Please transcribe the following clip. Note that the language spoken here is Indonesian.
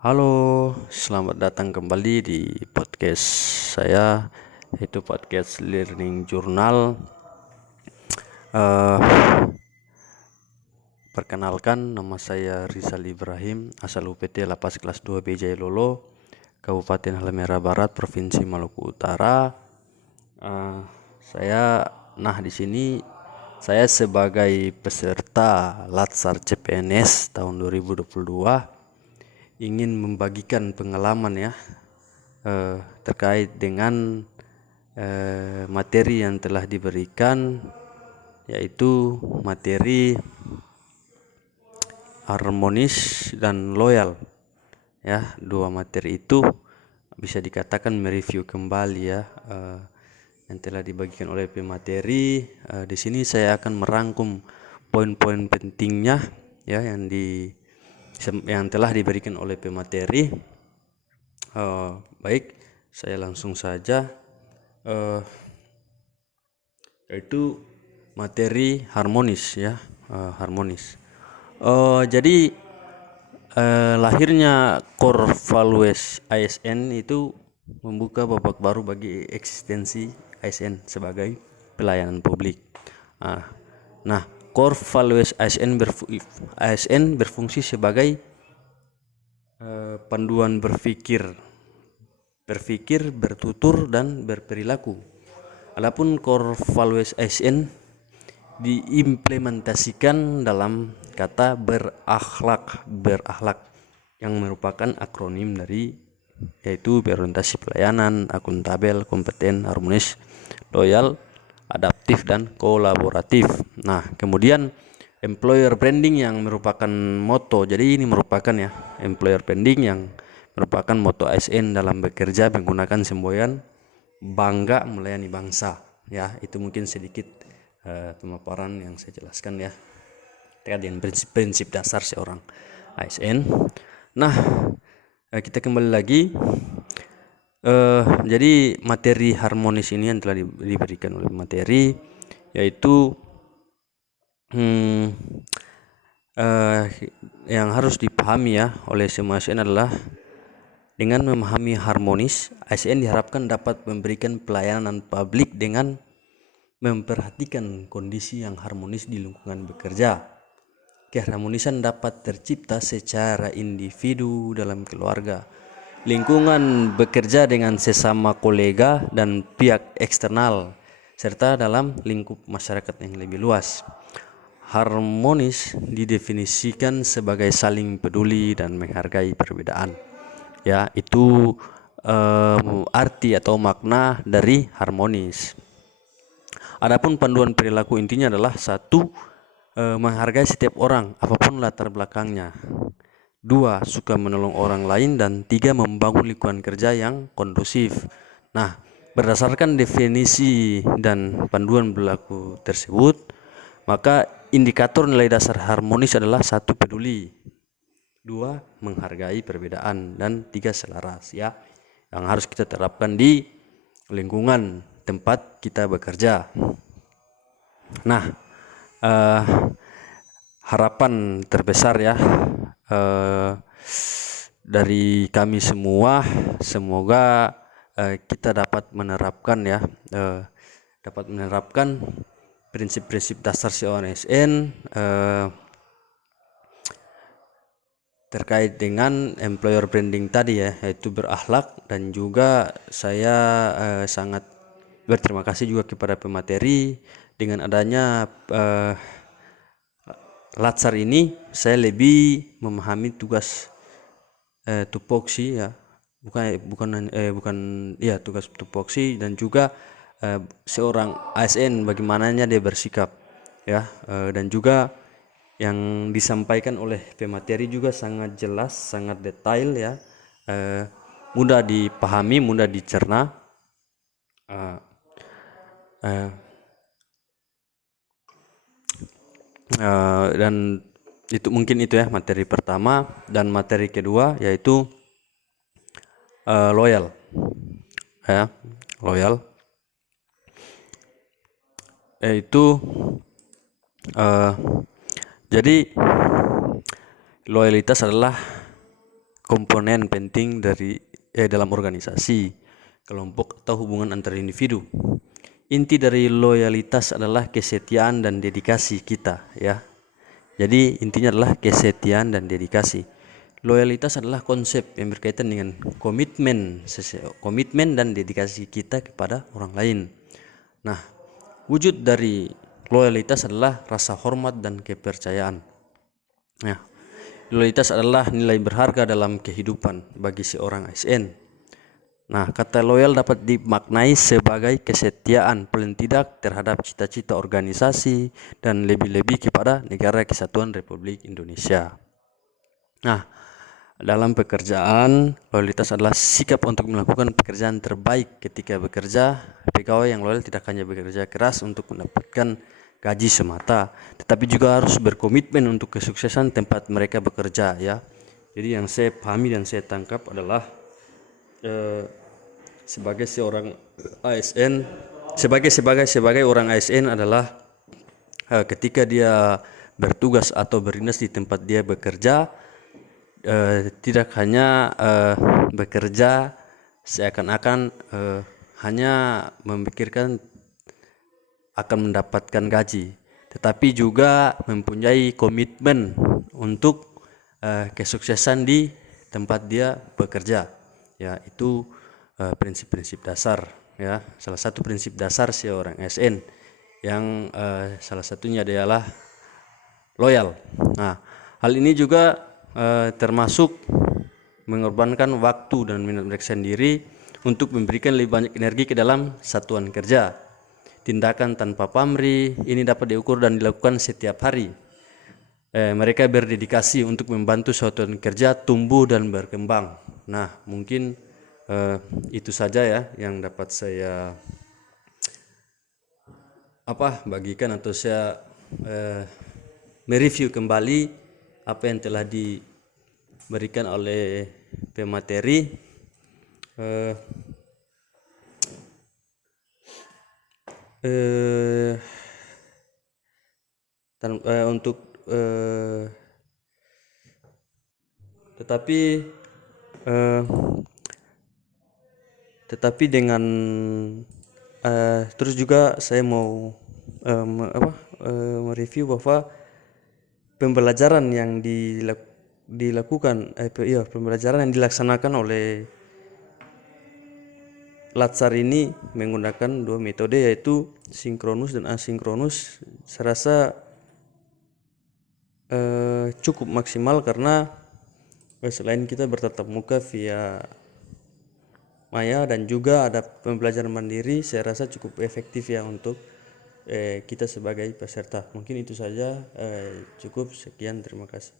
Halo, selamat datang kembali di podcast saya, yaitu podcast Learning Journal. Perkenalkan, nama saya Rizal Ibrahim, asal UPT Lapas Kelas 2 B Jailolo, Kabupaten Halmahera Barat, Provinsi Maluku Utara. Di sini saya sebagai peserta Latsar CPNS tahun 2022 ingin membagikan pengalaman ya terkait dengan materi yang telah diberikan, yaitu materi harmonis dan loyal. Ya, dua materi itu bisa dikatakan mereview kembali ya yang telah dibagikan oleh pemateri. Di sini saya akan merangkum poin-poin pentingnya ya yang telah diberikan oleh pemateri. Baik, saya langsung saja, yaitu materi harmonis ya, harmonis. Jadi lahirnya Core Values ASN itu membuka babak baru bagi eksistensi ASN sebagai pelayanan publik. Nah, Core Values ASN berfungsi sebagai panduan berpikir, bertutur, dan berperilaku. Adapun Core Values ASN diimplementasikan dalam kata berakhlak yang merupakan akronim dari yaitu berorientasi pelayanan, akuntabel, kompeten, harmonis, loyal, adaptif, dan kolaboratif. Nah, kemudian employer branding yang merupakan moto. Jadi ini merupakan ya employer branding yang merupakan moto ASN dalam bekerja menggunakan semboyan bangga melayani bangsa. Ya, itu mungkin sedikit pemaparan yang saya jelaskan ya terkait dengan prinsip-prinsip dasar seorang ASN. Nah, kita kembali lagi. Jadi materi harmonis ini yang telah diberikan oleh materi, yaitu yang harus dipahami ya oleh semua ASN adalah dengan memahami harmonis, ASN diharapkan dapat memberikan pelayanan publik dengan memperhatikan kondisi yang harmonis di lingkungan bekerja. Keharmonisan dapat tercipta secara individu, dalam keluarga, lingkungan bekerja dengan sesama kolega dan pihak eksternal, serta dalam lingkup masyarakat yang lebih luas. Harmonis didefinisikan sebagai saling peduli dan menghargai perbedaan. Ya, itu arti atau makna dari harmonis. Adapun panduan perilaku intinya adalah satu, menghargai setiap orang apapun latar belakangnya. Dua, suka menolong orang lain. Dan tiga, membangun lingkungan kerja yang kondusif. Nah, berdasarkan definisi dan panduan perilaku tersebut, maka indikator nilai dasar harmonis adalah satu, peduli, dua, menghargai perbedaan, dan tiga, selaras ya, yang harus kita terapkan di lingkungan tempat kita bekerja. Nah, harapan terbesar ya dari kami semua, semoga kita dapat menerapkan ya prinsip-prinsip dasar CONSN terkait dengan employer branding tadi ya, yaitu berakhlak. Dan juga saya sangat berterima kasih juga kepada pemateri. Dengan adanya Latsar ini, saya lebih memahami tugas tupoksi ya, tugas tupoksi, dan juga seorang ASN bagaimananya dia bersikap ya, dan juga yang disampaikan oleh pemateri juga sangat jelas, sangat detail ya, mudah dipahami, mudah dicerna. Dan itu mungkin itu ya materi pertama. Dan materi kedua yaitu loyal ya, loyal yaitu jadi loyalitas adalah komponen penting dalam organisasi, kelompok atau hubungan antar individu. Inti dari loyalitas adalah kesetiaan dan dedikasi kita, ya. Jadi intinya adalah kesetiaan dan dedikasi. Loyalitas adalah konsep yang berkaitan dengan komitmen dan dedikasi kita kepada orang lain. Nah, wujud dari loyalitas adalah rasa hormat dan kepercayaan. Nah, loyalitas adalah nilai berharga dalam kehidupan bagi seorang ASN. Nah, kata loyal dapat dimaknai sebagai kesetiaan paling tidak terhadap cita-cita organisasi dan lebih-lebih kepada Negara Kesatuan Republik Indonesia. Nah, dalam pekerjaan, loyalitas adalah sikap untuk melakukan pekerjaan terbaik ketika bekerja. Pegawai yang loyal tidak hanya bekerja keras untuk mendapatkan gaji semata, tetapi juga harus berkomitmen untuk kesuksesan tempat mereka bekerja, ya. Jadi yang saya pahami dan saya tangkap adalah sebagai seorang ASN, sebagai orang ASN adalah ketika dia bertugas atau berdinas di tempat dia bekerja, tidak hanya bekerja seakan-akan hanya memikirkan akan mendapatkan gaji, tetapi juga mempunyai komitmen untuk kesuksesan di tempat dia bekerja. Ya, itu prinsip-prinsip dasar, ya. Salah satu prinsip dasar seorang ASN yang salah satunya adalah loyal. Nah, hal ini juga termasuk mengorbankan waktu dan minat mereka sendiri untuk memberikan lebih banyak energi ke dalam satuan kerja. Tindakan tanpa pamrih ini dapat diukur dan dilakukan setiap hari. Mereka berdedikasi untuk membantu satuan kerja tumbuh dan berkembang. Nah, mungkin itu saja ya yang dapat saya bagikan atau saya mereview kembali apa yang telah diberikan oleh pemateri. Tetapi dengan terus juga saya mau mereview bahwa pembelajaran yang pembelajaran yang dilaksanakan oleh Latsar ini menggunakan dua metode, yaitu sinkronus dan asinkronus. Saya rasa cukup maksimal karena selain kita bertatap muka via maya dan juga ada pembelajaran mandiri, saya rasa cukup efektif ya untuk kita sebagai peserta. Mungkin itu saja, cukup sekian, terima kasih.